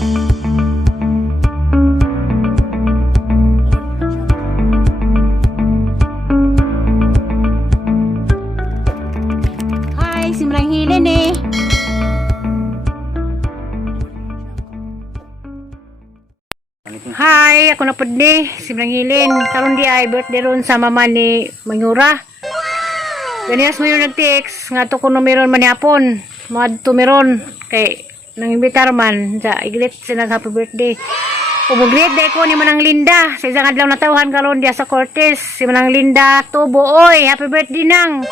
Hi, si Marang Helen eh. Hi, ako na pud ni si Marang Helen. Karon di ay birthday ron sa mama ni Mangura. Ganias mo yung nag-text nga to kuno meron man yapon. Mga meron kay nang imbitar man sa iglit sila happy birthday. Umuglit day ko ni Manang Linda. Sa isang adlaw na tawhan karon dia sa Cortez. Si Manang Linda tubo oy, happy birthday nang.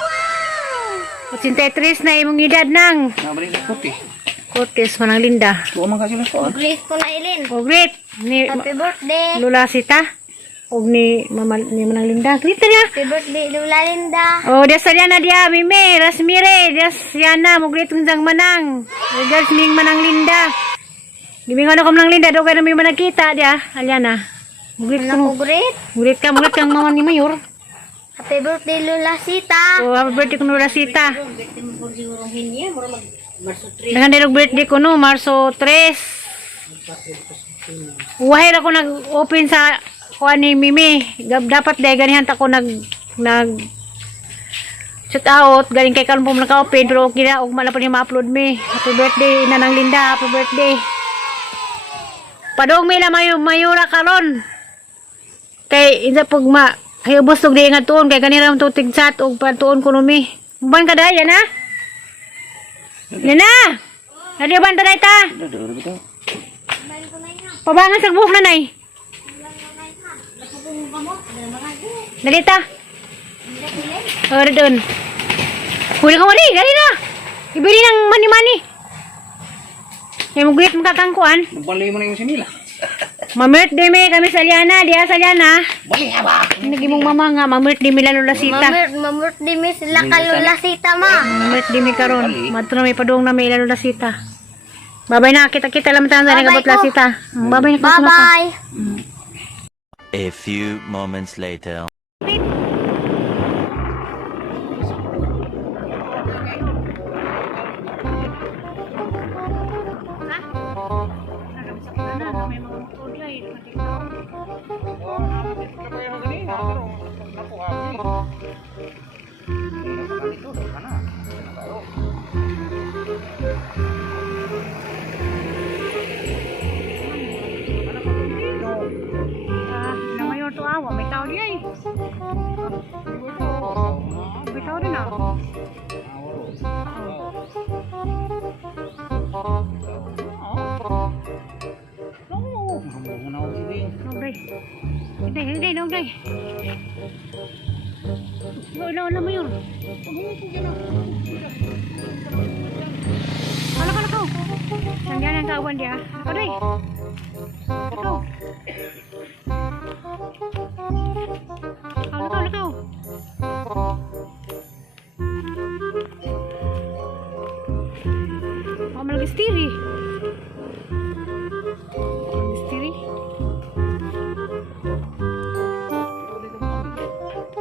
83 na imong edad nang. Nabalik na puti. Cortez Manang Linda. Tuwa man kasi lang ko. Great ko na Ilin. Uglit ni Happy birthday. Lula Sita og ni Mama ni Manang Linda. Grita niya. Happy birthday Lula Linda. Oh, dia Sariana dia, Mime, Rasmire, dia Siana, muglit unjang manang. Regards ming Manang Linda. Gimingon ako Manang Linda, do kay mi manakita dia, Aliana. Muglit Anak ko ko. great. Muglit kang mama ni Mayor. Happy birthday Lula Sita. Oh, happy birthday ko Lula Sita. Dengan dirog birthday ko no, Marso 3. Wahir ako nag-open sa kuan ni Mimi. Dapat dahil ganihan ako nag shoot out. Galing kay karon po naka-open. Pero okay na. Huwag mala pa niya ma-upload me. Happy birthday, Nanang Linda. Happy birthday. Padong mila mayura karon. Kay isa pag hayubos tog di nga tuon. Kay kanira mong tigsat o patuon ko numi. Ban ka dahil yan ha? Yan na! Nadiyaban ta dahil ta? Pabangan sa buhok nanay. Dalita. Oh, doon. Huli ka wali, gali na. Ibili ng mani-mani. May mugulit magkakangkuan. Bali mo na yung sinila. Ma-birthday me kami sa Liana, diya sa Liana. Bali ha ba? Nagimong mama nga, ma-birthday me lalo lasita. Ma-birthday mi sila ka Lula Sita ma. Ma-birthday me karon. Madto na may paduong na may lalo lasita. Babay na, kita-kita lang tayo na nagabot lasita. Babay na kasi Bye-bye. A few moments later. Mayor to awa, may tao diya eh. May tao din ah. Nogday. Hindi, nogday. Wala mo yun. Kalakaw. Nandiyan ang kawan dia. Nogday. Lakaw. Lakaw. Oh, malagistiri. Malagistiri.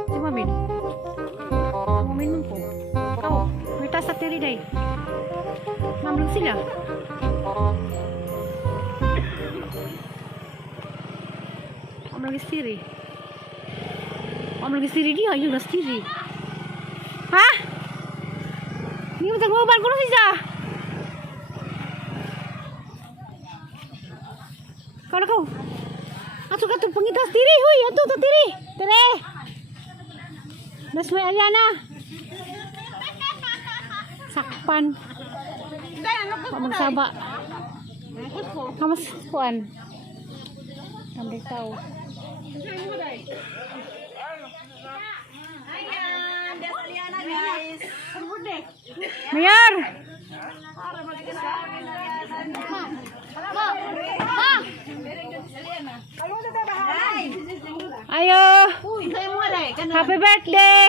Si Mamin. Mamin mo po. Ikaw, may taas sa tiri day. Mamlang sila. Malagistiri. Malagistiri dia, yun lagistiri. Ha? Hindi mo tagmaban ko na siya. Kau. Ato ka itong pangitas tiri. Huy, ato ito tiri. Tiri. Nas may Aliana. Sakpan. Magsaba. Kamas kuan. Ambil tahu. Mayor. Ayo. Happy birthday.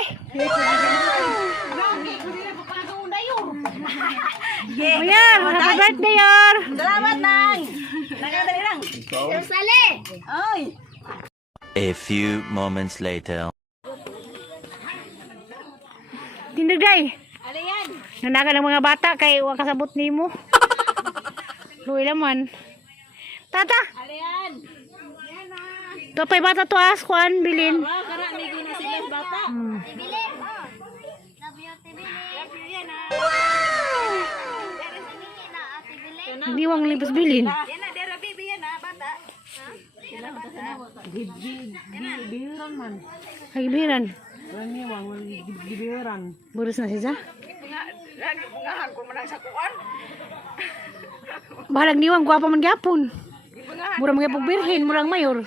Mayor, happy birthday, Yor. Salamat nang. Nakadali lang. Sale. Oy. A few moments later. Tindigday. Nanaga ng mga bata kay wa kasabot nimo. Luoy laman. Tata. Alian. To pay bata to askuan bilin. Wow, kara may guna sila sa bata. Tibili. Love you, Tibili. Hindi wang libos bilin. Yan na, dera bibi yan na, bata. Bihiran man. Kagibiran. Rani wang gibiran. Burus na siya. Lagi pungahan ko man sa kuan. Bahalag niwang guwapa man gyapon. Murang mga pagbirhin, murang mayor.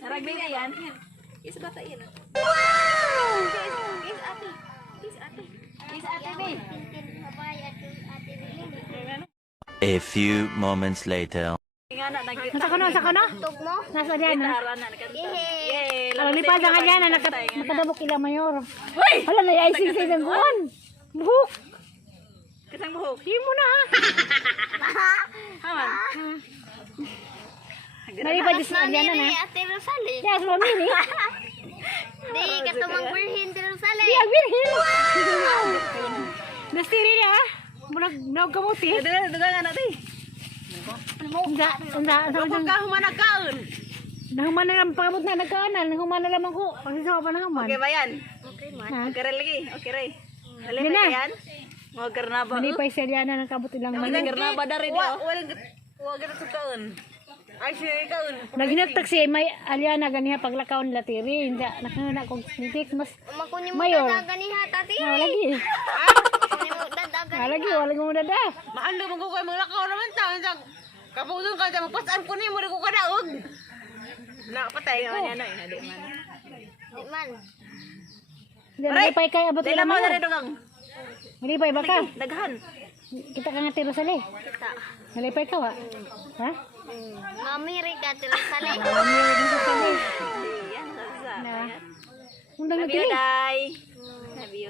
Arag bibi yan. Is bata yan. Is ate bi. A few moments later. Nga na, Nasa ka na? Tug mo? Nasa diyan na. nagitara na, nakanta. Yay! Kalau lipat ang kanya na nakadabok ilang mayor. Wala na icing sa isang kuwan. Buhok. Kasang buhok. Di mo na ha. Haman. Nalipad yung sa Mami na ni na. Ate Rosali. Yes, mami ni. Di katumang birhin Ate Rosali. Di agbirhin. Nastiri niya ha. Murag nawag kamuti. Duga nga natin. Unsa. Humanag kaon. Nahuman na lang pangamot na nagkaanan. Nahuman na lamang ko. Kasi sa pa nahuman. Okay ba yan? Okay man. Ha? Okay rin lagi. Okay rin. Dali Yan ba na. yan? Mga karnaba. Nalipay siya diyan na nakabot ilang Mga mayor. karnaba na rin. Huwag ka sa kaon. Ay, siya kaon. Naginagtag si may Aliana ganiha paglakaw nila tiri. Hindi nakangana kong snitik mas Makuni mo Mayor. dadagan ni Hatati. lagi. Makuni mo dadagan. Lagi wala mo dada. Maalo mo ko kayo mga lakaw naman ta. Kaputong ka dyan. Magpasaan ko niyo mo rin ko kadaog. Nakapatay nga niya na. Di man. Di man. Nalipay kay abot Dila ilang mo na rin mayor. dogang. Nalipay ba ka? Daghan. Kita ka nga tiro sali. Kita. Nalipay ka wa? Ha? Mami Rika Ate Rosali. Kami rin sa sali. Yan. Sasa. Na. Undang Love you, nagtili. Day. Love you.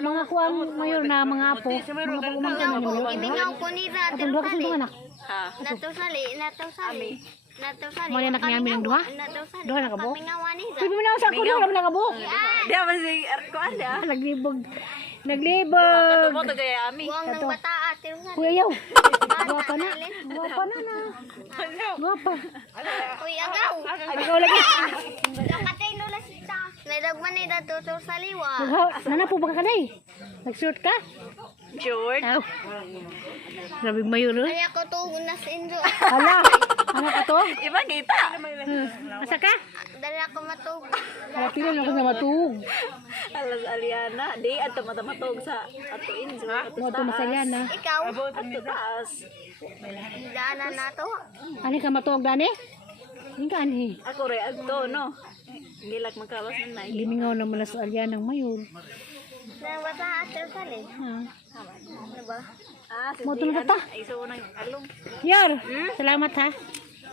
Mga kuwang mayor na mga apo. Mga pagumangkan na mayor. Imingaw ko ni Ate Atong duha kasi Rosali. itong anak. Ha. Natusali. Mga anak niya amin ang duha? Natusali. Duha na ka buhok? Pamingawan ni Pwede mo na sa ako doon. Wala ka buhok. Di ba si Arkoan da? Naglibog. Naglibog. Mo to kay Ami. Buwang ng bata Ate Rosali. Kuya yaw. Guwapa na. Guwapa na na. Guwapa. Uy, agaw. Ikaw lagi. Lakatay no lasita. Nadagman ni Ate Rosali wa. Nana po ba ka kanay? Nag-short ka? Short. Aw. Grabe mayor eh. Ay ako to unas injo. Hala. Ano ka to? Iba kita. Asa ka? Dala ko matug. Wala pila na ako sa matug. Alas Aliana. Di ato matamatog sa ato injo. Ato Mo to masalyan na. Ikaw, Ato taas. daanan na to. Ani ka matug dani? Hindi ka ani. Ako re agto no. Gilak magkawas na nay. Limingaw naman na sa alyan ng mayor. Nang bata Ate Rosali. Ha. Ano ba? Ah, si Mo to na ta. Ay so nang along. Yor. Salamat ha.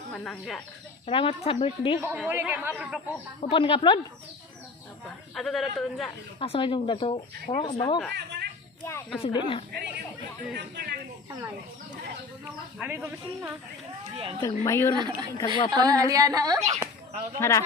Manangga. Salamat sa birthday. Muli kay ma-upload ako. Upo nag-upload? Ato dala to unsa. Asa may yung dato? Kuro, bawo. Kasi din na. Saman. Ami ko bisin na. Itong mayor. Kagwapa Oh, na. Aliana oh. Hara.